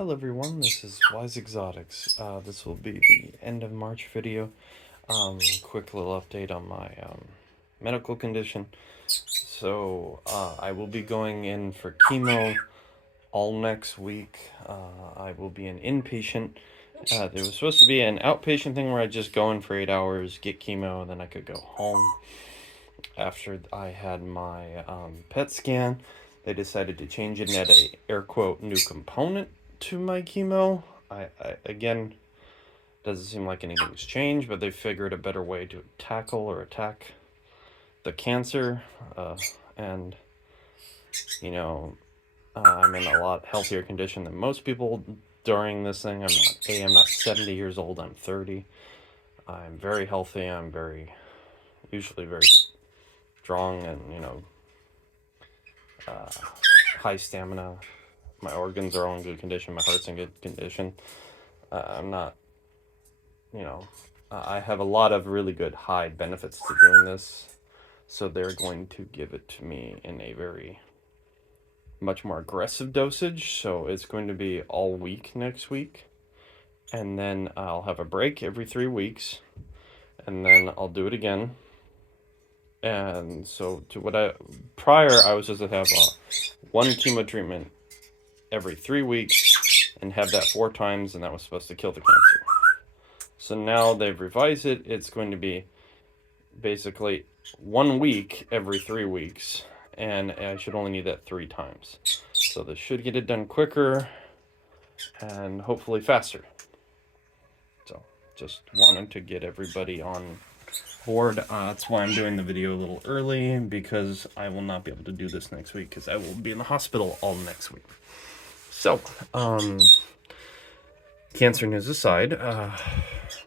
Hello everyone, this is Wise Exotics. This will be the end of March video. Quick little update on my medical condition. I will be going in for chemo all next week. I will be an inpatient. There was supposed to be an outpatient thing where I just go in for 8 hours, get chemo, and then I could go home. After I had my PET scan, they decided to change it and add a air quote new component to my chemo. Again, doesn't seem like anything's changed, but they figured a better way to tackle or attack the cancer. And you know, I'm in a lot healthier condition than most people during this thing. I'm not 70 years old. I'm 30. I'm very healthy. I'm usually very strong, and high stamina. My organs are all in good condition. My heart's in good condition. I'm not, I have a lot of really good high benefits to doing this. So they're going to give it to me in a much more aggressive dosage. So it's going to be all week next week. And then I'll have a break every 3 weeks. And then I'll do it again. And so prior I was supposed to have one chemo treatment every 3 weeks and have that 4 times, and that was supposed to kill the cancer. So now they've revised it. It's going to be basically 1 week every 3 weeks, and I should only need that 3 times. So this should get it done quicker and hopefully faster. So just wanted to get everybody on board. That's why I'm doing the video a little early, because I will not be able to do this next week because I will be in the hospital all next week. So, cancer news aside,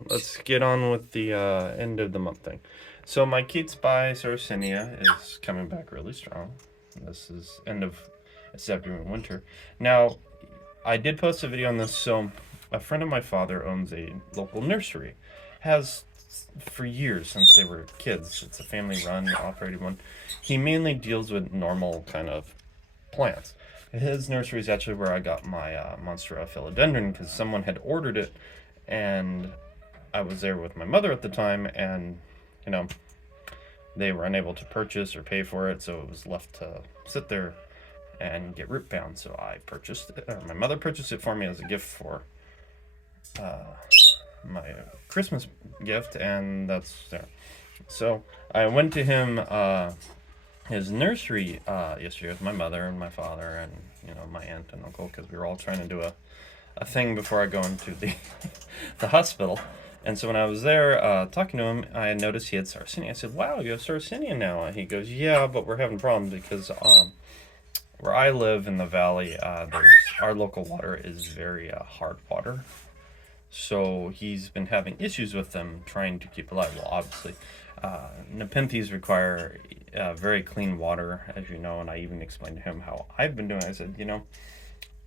let's get on with the end of the month thing. So my Keats by Sarracenia is coming back really strong. This is it's after winter. Now, I did post a video on this. So a friend of my father owns a local nursery. Has for years, since they were kids. It's a family-run, operated one. He mainly deals with normal kind of plants. His nursery is actually where I got my Monstera philodendron, because someone had ordered it, and I was there with my mother at the time, and they were unable to purchase or pay for it, so it was left to sit there and get root bound. So I purchased it, or my mother purchased it for me as a gift for my Christmas gift, and that's there. So I went to him, his nursery yesterday with my mother and my father and my aunt and uncle, because we were all trying to do a thing before I go into the hospital. And so when I was there talking to him, I noticed he had Sarracenia. I said, "Wow, you have Sarracenia now?" And he goes, "Yeah, but we're having problems because where I live in the valley, our local water is very hard water. So he's been having issues with them trying to keep alive. Well, obviously, nepenthes require very clean water, as you know, and I even explained to him how I've been doing. I said,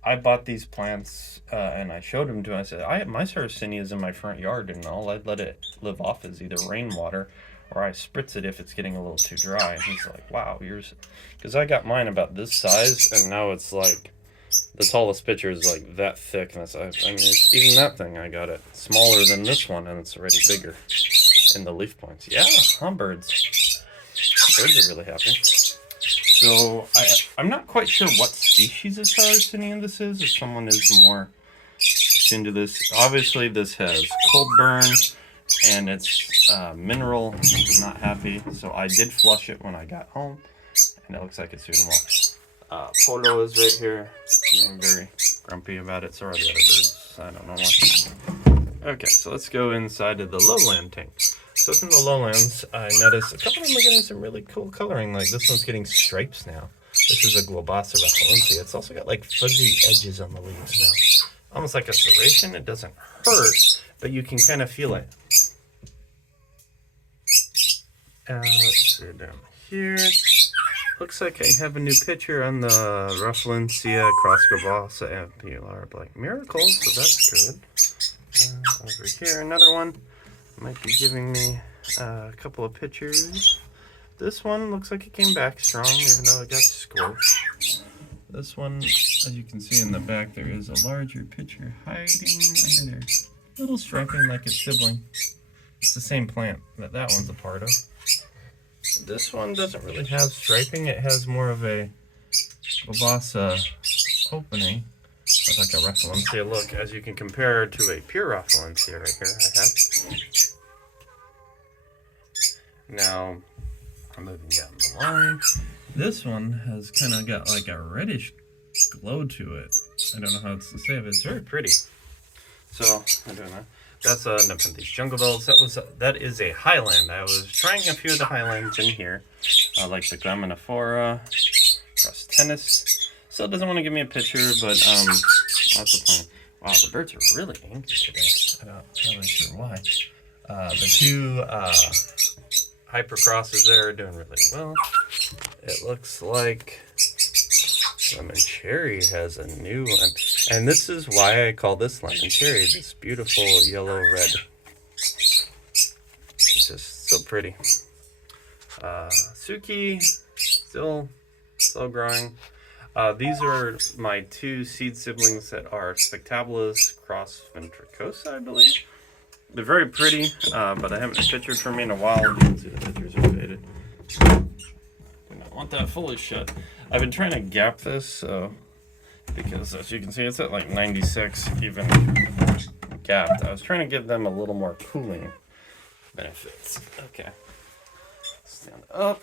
I bought these plants, and I showed him to him. I said, my Sarracenia is in my front yard, and all I'd let it live off is either rainwater, or I spritz it if it's getting a little too dry. And he's like, "Wow, yours," because I got mine about this size, and now it's like the tallest picture is like that thick, and it's even that thing I got it smaller than this one, and it's already bigger in the leaf points. Yeah, birds are really happy. So I'm not quite sure what species of Sarracenia this is. If someone is more into this, obviously this has cold burn, and it's mineral. Not happy. So I did flush it when I got home, and it looks like it's doing well. Polo is right here. I'm very grumpy about it. So are the other birds. I don't know why. Okay, so let's go inside of the Lowland tank. So it's in the Lowlands. I noticed a couple of them are getting some really cool coloring. Like this one's getting stripes now. This is a Globasa rafflesia. It's also got like fuzzy edges on the leaves now. Almost like a serration. It doesn't hurt, but you can kind of feel it. Let's see down here. Looks like I have a new picture on the rafflesia cross Globasa ampular black miracle, so that's good. Over here, another one. Might be giving me a couple of pictures. This one looks like it came back strong, even though it got scorched. This one, as you can see in the back, there is a larger pitcher hiding under there. Little striping like its sibling. It's the same plant that that one's a part of. This one doesn't really have striping. It has more of a globasa opening. That's like a Rafflesia look, as you can compare to a pure Rafflesia right here I have. Now, I'm moving down the line. This one has kind of got like a reddish glow to it. I don't know how else to say it, but it's very pretty. So, I'm doing that. That's a nepenthes jungle bells. That is a highland. I was trying a few of the highlands in here, like the graminophora, cross tennis. Still doesn't want to give me a picture, but that's the plan. Wow, the birds are really angry today. I'm not really sure why. The two hypercrosses there are doing really well. It looks like lemon cherry has a new one, and this is why I call this lemon cherry. This beautiful yellow red. It's just so pretty. Suki still growing. These are my two seed siblings that are Spectabulas cross ventricosa, I believe. They're very pretty, but I haven't pictured for me in a while. You can see the pictures are faded. Do not want that fully shut. I've been trying to gap this, so because as you can see, it's at like 96 even gapped. I was trying to give them a little more cooling benefits. Okay, stand up.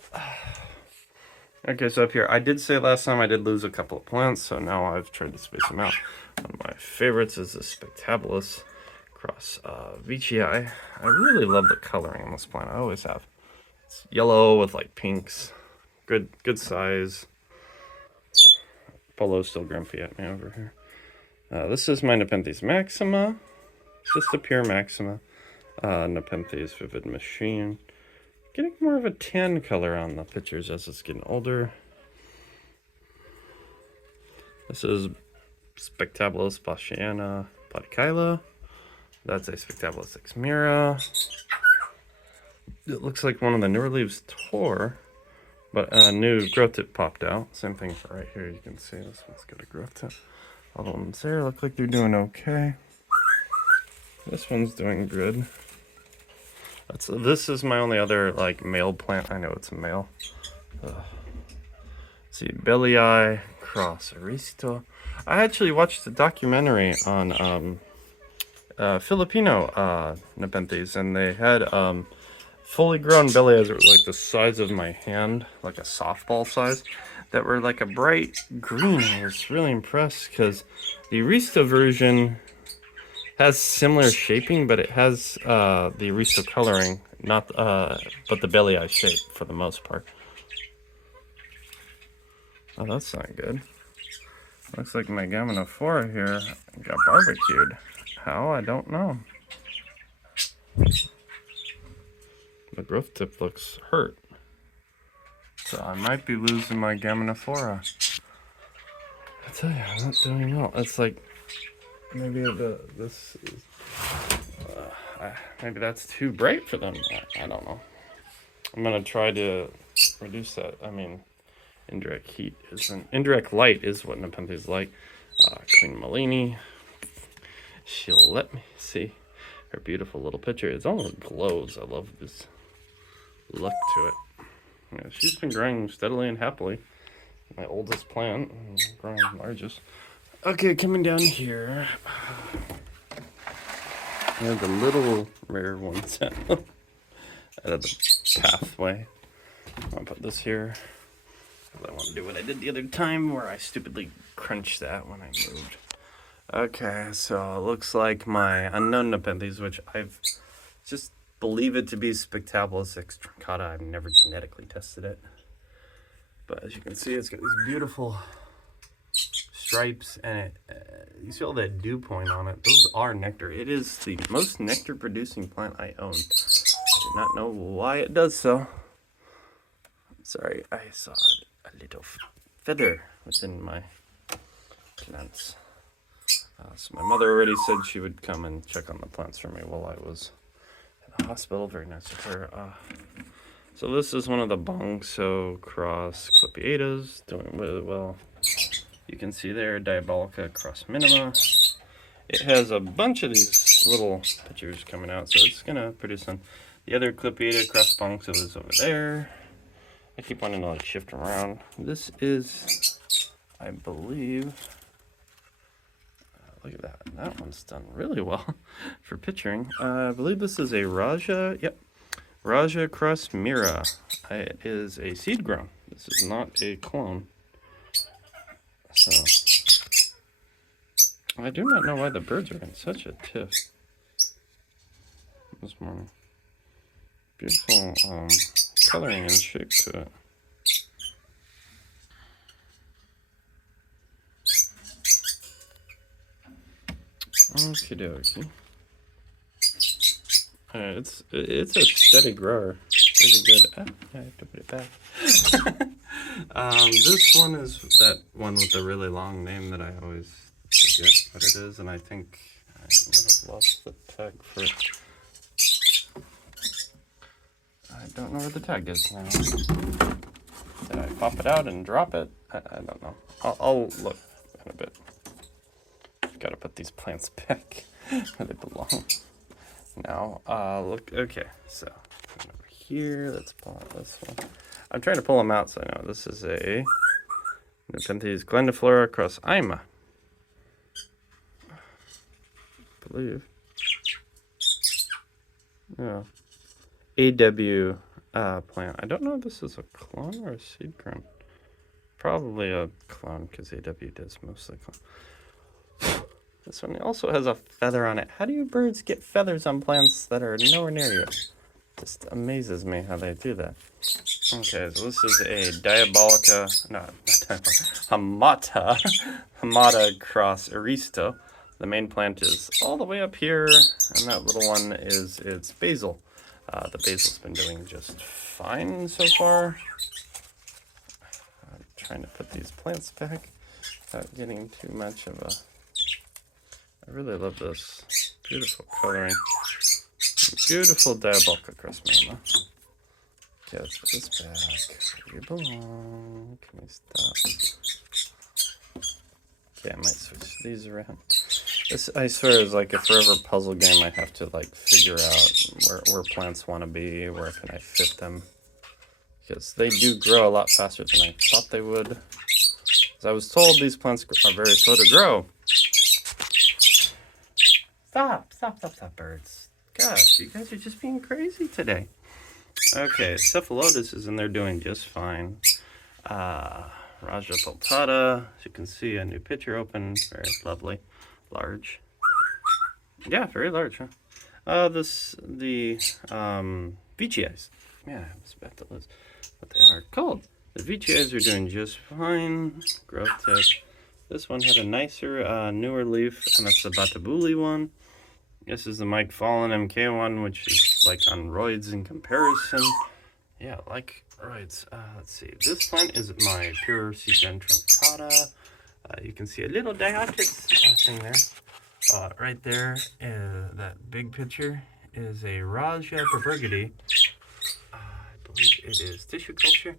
Okay, so up here, I did say last time I did lose a couple of plants, so now I've tried to space them out. One of my favorites is the Spectabulus cross Vicii. I really love the coloring on this plant. I always have. It's yellow with like pinks. Good size. Polo's still grumpy at me over here. This is my Nepenthes maxima. Just a pure maxima. Nepenthes vivid machine. Getting more of a tan color on the pictures as it's getting older. This is Spectabulus bachiana platychila. That's a Spectabulus exmira. It looks like one of the newer leaves tore, but a new growth tip popped out. Same thing for right here. You can see this one's got a growth tip. All the ones there look like they're doing okay. This one's doing good. This is my only other like male plant. I know it's a male. Let's see, Bellii cross Aristo. I actually watched a documentary on Filipino Nepenthes, and they had fully grown Bellias that were like the size of my hand, like a softball size, that were like a bright green. I was really impressed because the Aristo version has similar shaping, but it has the Aristo coloring, not but the Bellii shape for the most part. Oh, that's not good. Looks like my Gaminophora here got barbecued. How? I don't know. The growth tip looks hurt. So I might be losing my Gaminophora. I tell you, I'm not doing well. It's like maybe this is maybe that's too bright for them. I don't know. I'm gonna try to reduce that. I mean, indirect light is what Nepenthes like. Queen Malini. She'll let me see her beautiful little picture. It almost glows. I love this look to it. Yeah, she's been growing steadily and happily. My oldest plant, growing largest. Okay, coming down here. I have the little rare ones out of the pathway. I'll put this here. I want to do what I did the other time where I stupidly crunched that when I moved. Okay, so it looks like my unknown Nepenthes, which I've just believe it to be Spectabulus extrincata. I've never genetically tested it. But as you can see, it's got these beautiful stripes, and you see all that dew point on it. Those are nectar. It is the most nectar producing plant I own. I do not know why it does so. Sorry, I saw a little feather within my plants. So my mother already said she would come and check on the plants for me while I was in the hospital. Very nice of her. So this is one of the Bongso cross Clippiatas, doing really well. You can see there, Diabolica cross minima. It has a bunch of these little pictures coming out, so it's gonna produce some. The other Clippiata cross Bonxo is over there. I keep wanting to like shift them around. This is, I believe, look at that. That one's done really well for picturing. I believe this is a Raja. Yep, Raja cross Mira. It is a seed grown. This is not a clone. So I do not know why the birds are in such a tiff this morning. Beautiful coloring and shape to it. Okie dokie. It's a steady grower. Pretty good. I have to put it back. This one is that one with the really long name that I always forget what it is, and I think I might have lost the tag for it. I don't know where the tag is now. Did I pop it out and drop it? I don't know. I'll look in a bit. Gotta put these plants back where they belong. Now, look, okay, so over here, let's pull out this one. I'm trying to pull them out so I know. This is a Nepenthes glendiflora cross Ima. I believe. Yeah. AW plant. I don't know if this is a clone or a seed grown. Probably a clone because AW does mostly clone. This one also has a feather on it. How do you birds get feathers on plants that are nowhere near you? Just amazes me how they do that. Okay, so this is a Diabolica, Hamata cross Aristo. The main plant is all the way up here, and that little one is its basil. The basil's been doing just fine so far. I'm trying to put these plants back without getting too much of a... I really love this. Beautiful coloring. Beautiful Diabolica cross minima. Okay, let's put this back where you belong. Can we stop? Okay, I might switch these around. This, I swear, is like a forever puzzle game. I have to like figure out where plants want to be, where can I fit them. Because they do grow a lot faster than I thought they would. As I was told, these plants are very slow to grow. Stop, birds. Gosh, you guys are just being crazy today. Okay, Cephalotus is in there doing just fine. Raja Pultata, as you can see, a new picture open. Very lovely. Large. Yeah, very large, huh? The Vechiaes. Yeah, I was about to lose what they are called. The Vechiaes are doing just fine. Growth tip. This one had a nicer, newer leaf, and that's the Batabuli one. This is the Mike Fallen MK one, which is like on roids in comparison. Yeah, like roids. Let's see. This plant is my pure Seagen truncata. You can see a little diatis thing there. Right there, that big picture is a Raja Burgundy. I believe it is tissue culture.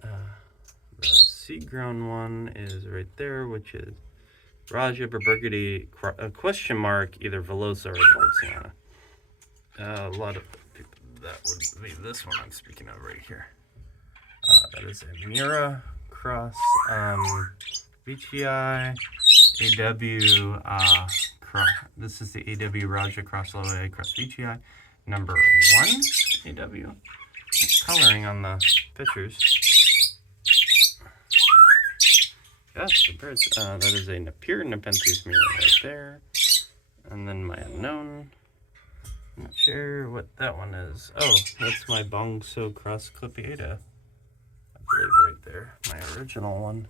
The seed grown one is right there, which is Raja Burgundy question mark either Velosa or Barciana. A lot of people, that would be this one I'm speaking of right here. That is a Mira cross VTI AW this is the AW Raja cross Lowland cross VTI number 1 AW. It's coloring on the pictures. Yes, the birds. That is a pure nepenthes Mira right there. And then my unknown. I'm not sure what that one is. Oh, that's my Bonxo cross Clippiata. I believe right there. My original one.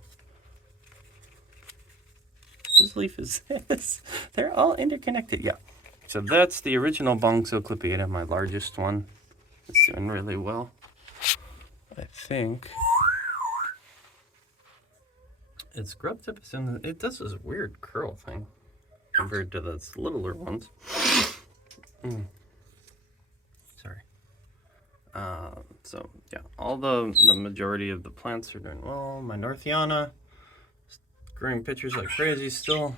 Whose leaf is this? They're all interconnected. Yeah. So that's the original Bonxo Clippiata, my largest one. It's doing really well, I think. Its grub tip is in the, it does this weird curl thing compared to those littler ones. Sorry. So yeah, all the majority of the plants are doing well. My Northiana growing pitchers like crazy still.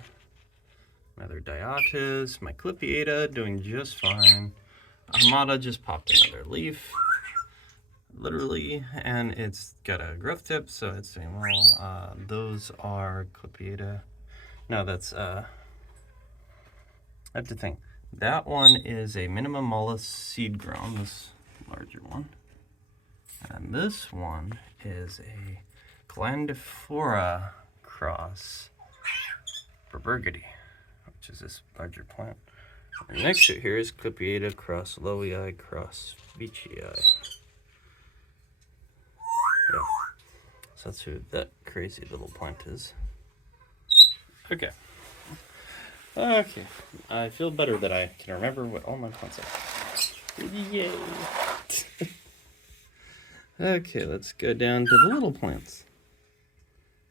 Another Diotis, my Clippiata doing just fine. Hamada just popped another leaf, literally, and it's got a growth tip, so it's doing well. Those are Clippiata. No, that's I have to think. That one is a minimum mollusk seed grown, this larger one. And this one is a glandiflora cross for Burgundy, which is this larger plant. And next to it here is Clippiata cross Lowii cross Beachy. Yeah. So that's who that crazy little plant is. Okay. Okay. I feel better that I can remember what all my plants are. Yay! Okay, let's go down to the little plants.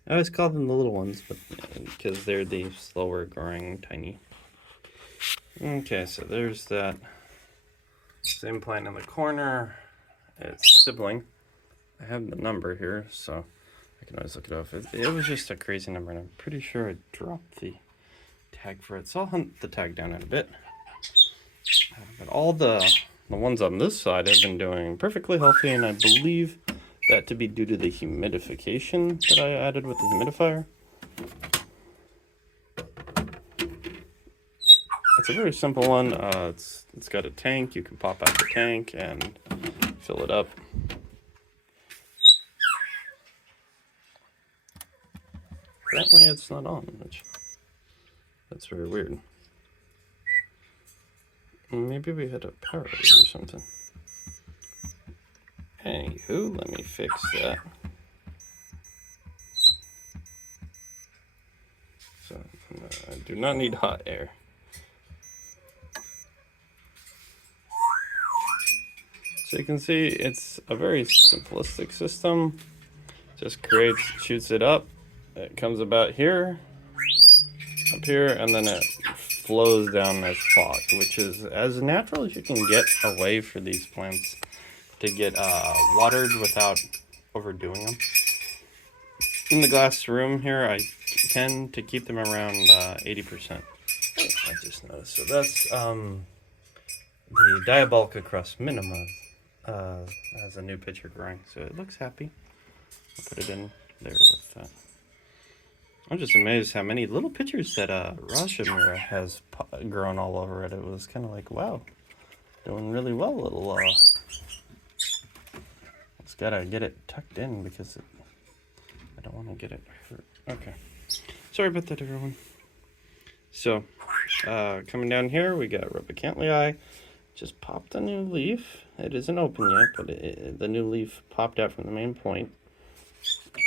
I always call them the little ones, but because they're the slower growing, tiny. Okay, so there's that same plant in the corner. It's sibling. I have the number here, so I can always look it up. It was just a crazy number, and I'm pretty sure I dropped the tag for it, so I'll hunt the tag down in a bit. But all the ones on this side have been doing perfectly healthy, and I believe that to be due to the humidification that I added with the humidifier. It's a very simple one. It's got a tank. You can pop out the tank and fill it up. Apparently it's not on, which that's very weird. Maybe we had a power outage or something. Anywho, let me fix that. So I do not need hot air. So you can see it's a very simplistic system. Just shoots it up. It comes about here, up here, and then it flows down as fog, which is as natural as you can get away for these plants to get watered without overdoing them. In the glass room here, I tend to keep them around 80%. I just noticed. So that's the Diabolica cross minima as a new pitcher growing. So it looks happy. I'll put it in there with that. I'm just amazed how many little pitchers that Rashomura has grown all over it. It was kind of like, wow, doing really well, little. Just gotta get it tucked in because I don't want to get it hurt. Okay, sorry about that, everyone. So, coming down here, we got Rubicantlii. Just popped a new leaf. It isn't open yet, but the new leaf popped out from the main point.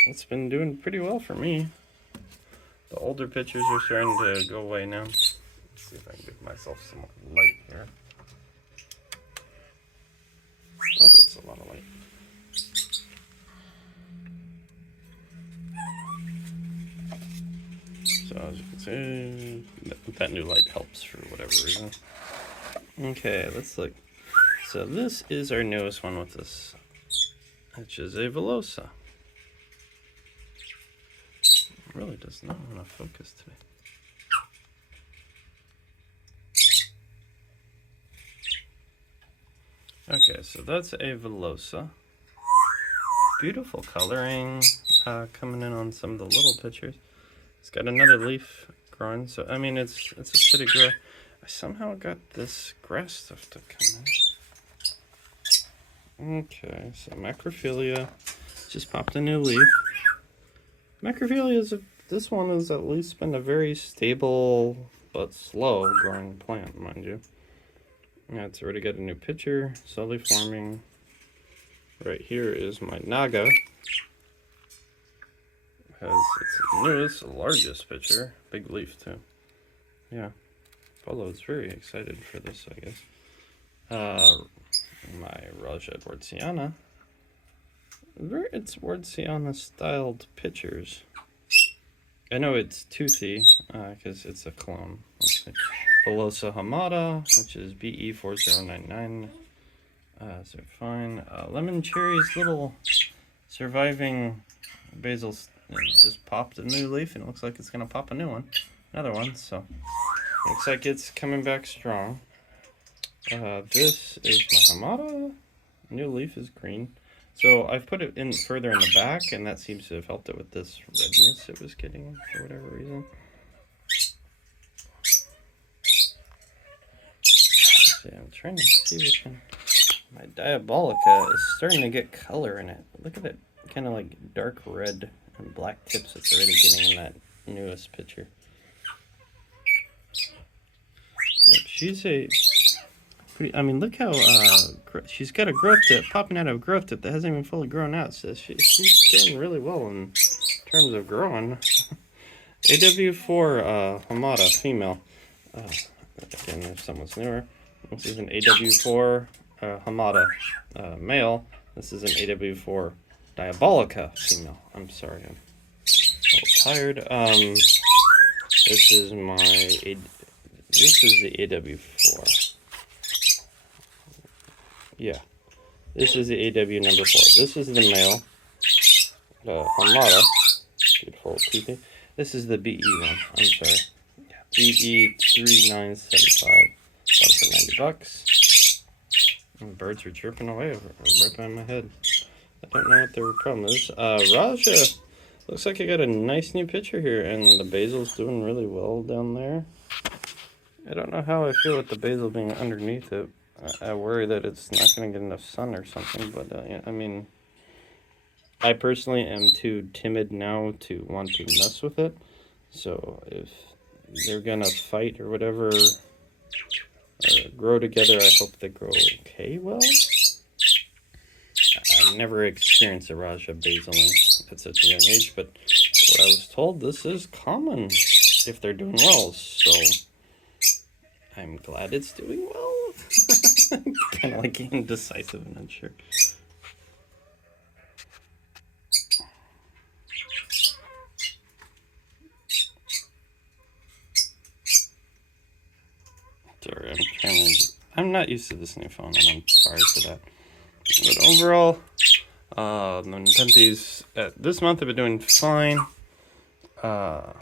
It's been doing pretty well for me. The older pitchers are starting to go away now. Let's see if I can give myself some light here. Oh, that's a lot of light. So as you can see, that new light helps for whatever reason. Okay, let's look. So this is our newest one with this, which is a Velosa. Really does not want to focus today. Okay, so that's a Velosa. Beautiful coloring coming in on some of the little pictures. It's got another leaf growing, so I mean it's a pretty grow. I somehow got this grass stuff to come in. Okay, so Macrophilia just popped a new leaf. Macrophilia this one has at least been a very stable but slow growing plant, mind you. Yeah, it's already got a new pitcher, slowly forming. Right here is my Naga. Has its newest, largest pitcher. Big leaf too. Yeah. Polo is very excited for this, I guess. My Raja Dwarziana. It's Dwarziana styled pitchers. I know it's toothy, because it's a clone. Let's see. Velosa Hamada, which is BE4099. So fine. Lemon Cherry's little surviving basil it just popped a new leaf, and it looks like it's gonna pop a new one, another one. So looks like it's coming back strong. This is my Hamada. New leaf is green. So I've put it in further in the back, and that seems to have helped it with this redness it was getting for whatever reason. Let's see, I'm trying to see which one. My Diabolica is starting to get color in it. Look at it, kind of like dark red and black tips it's already getting in that newest picture. Yep, she's a pretty, I mean, look how she's got a growth tip popping out of a growth tip that hasn't even fully grown out. So she's doing really well in terms of growing. AW4 Hamada female. Again, if someone's newer, this is an AW4 Hamada male. This is an AW4 Diabolica female. I'm sorry, I'm a little tired. This is the AW4. Yeah, this is the AW number 4. This is the male Hamada. Beautiful toothy. This is the BE one. I'm sorry. BE 3975. Bought for $90. And birds are chirping away right by my head. I don't know what their problem is. Raja, looks like I got a nice new picture here, and the basil's doing really well down there. I don't know how I feel with the basil being underneath it. I worry that it's not going to get enough sun or something, but yeah, I mean, I personally am too timid now to want to mess with it. So if they're gonna fight or whatever, grow together, I hope they grow okay well. I've never experienced a Raja basiling at such a young age, but what I was told, this is common if they're doing well, so I'm glad it's doing well. Kind of like indecisive and unsure. Sorry, I'm not used to this new phone, and I'm sorry for that. But overall, the nepenthes this month have been doing fine. I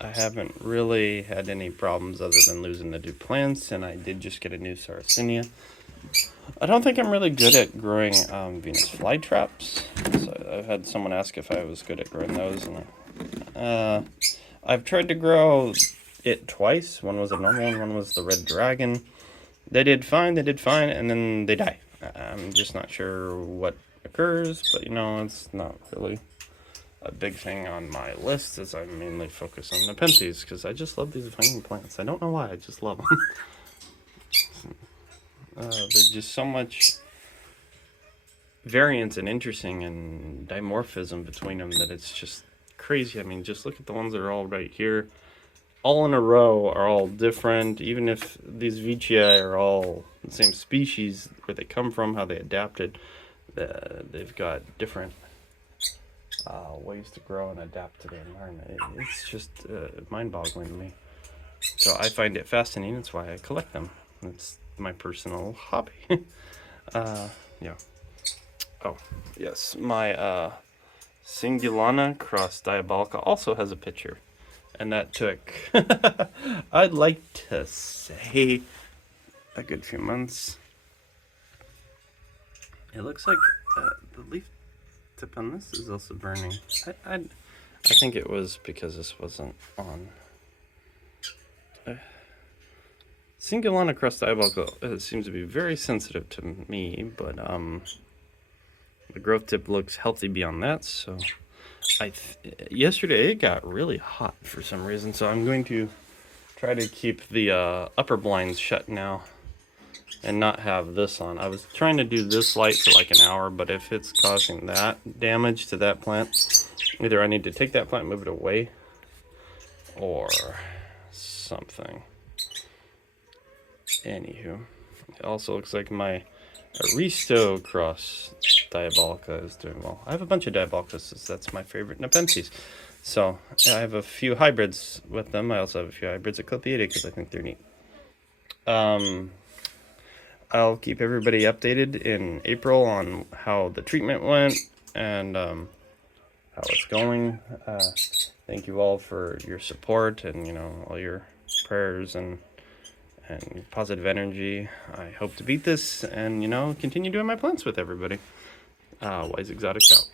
haven't really had any problems other than losing the two plants, and I did just get a new Sarracenia. I don't think I'm really good at growing Venus flytraps. So I've had someone ask if I was good at growing those, and I've tried to grow it twice. One was a normal one was the red dragon. They did fine, and then they die. I'm just not sure what occurs, but it's not really a big thing on my list, as I mainly focus on nepenthes, because I just love these vine plants. I don't know why, I just love them. There's just so much variance and interesting and dimorphism between them that it's just crazy. I mean, just look at the ones that are all right here. All in a row are all different, even if these Veitchii are all the same species, where they come from, how they adapted, they've got different ways to grow and adapt to the environment. It's just mind-boggling to me. So I find it fascinating. That's why I collect them. It's my personal hobby. Yeah. Oh, yes. My Singulana cross Diabolica also has a picture. And that took, I'd like to say, a good few months. It looks like the leaf tip on this is also burning. I think it was because this wasn't on. Singulana cross Diabolica seems to be very sensitive to me, but the growth tip looks healthy beyond that, so yesterday it got really hot for some reason, so I'm going to try to keep the upper blinds shut now and not have this on. I was trying to do this light for like an hour, but if it's causing that damage to that plant, either I need to take that plant and move it away or something. Anywho, it also looks like my Aristo cross Diabolica is doing well. I have a bunch of Diabolicas. That's my favorite nepenthes. So I have a few hybrids with them. I also have a few hybrids of Clypeida because I think they're neat. I'll keep everybody updated in April on how the treatment went, and how it's going. Thank you all for your support and, you know, all your prayers and positive energy. I hope to beat this and, you know, continue doing my plants with everybody. Wise Exotics out.